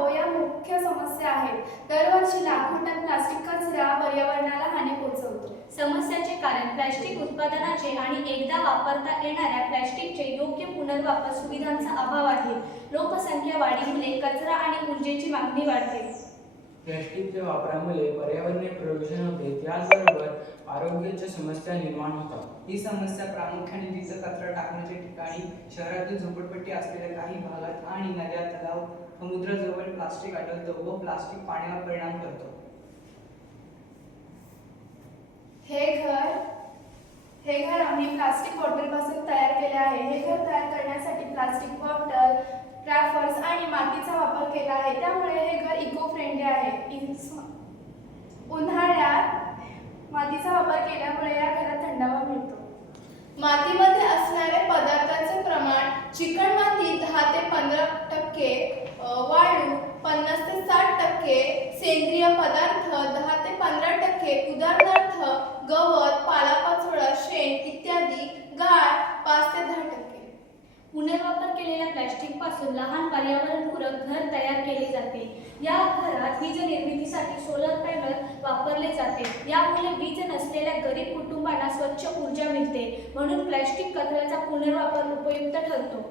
अभाव या मुख्य समस्या आहेत. दरवर्षी लाखो टन प्लास्टिक कचरा पर्यावरणाला हानी पोहोचवतो. समस्याचे कारण प्लास्टिक उत्पादनाचे आणि एकदा वापरता येणाऱ्या प्लास्टिकचे योग्य पुनर्वापर सुविधांचा अभाव आहे. लोकसंख्या वाढीमुळे कचरा आणि ऊर्जेची मागणी वाढते. प्लास्टिकच्या वापरामुळे पर्यावरणीय प्रदूषण होते, त्याचबरोबर आरोग्याच्या समस्या निर्माण होतात. ही समस्या प्रामुख्याने जिथं कचरा टाकण्याच्या ठिकाणी, शहरातील झोपडपट्टी असलेल्या काही भागात आणि नद्या, तलाव, समुद्राजवळ प्लास्टिक आढळतं व प्लास्टिक पाण्यावर परिणाम करतो. हे घर आम्ही प्लास्टिक बॉटलपासून तयार केले आहे. हे घर तयार करण्यासाठी प्लास्टिक बॉटल, रॅपर्स आणि मातीचा वापर केला आहे. त्यामुळे हे घर इको फ्रेंडली आहे. उन्हाळ्यात मातीचा वापर केल्यामुळे या घरात थंडावा मिळतो. मातीमध्ये असणारे पदार्थांचे प्रमाण: चिकणमाती 10 ते 15%, वाळू 50 ते 60%, सेंद्रिय पदार्थ 10 ते 15%, उदाहरणार्थ गवत, पालापाचोळा, शेण इत्यादी, गाळ 5 ते 10%. पुनर्वापर केलेल्या प्लास्टिकपासून लहान पर्यावरणपूरक घर तयार केले जाते. या घरात वीज निर्मितीसाठी सोलर पॅनल वापरले जाते. यामुळे वीज नसलेल्या गरीब कुटुंबांना स्वच्छ ऊर्जा मिळते. म्हणून प्लास्टिक कचऱ्याचा पुनर्वापर उपयुक्त ठरतो.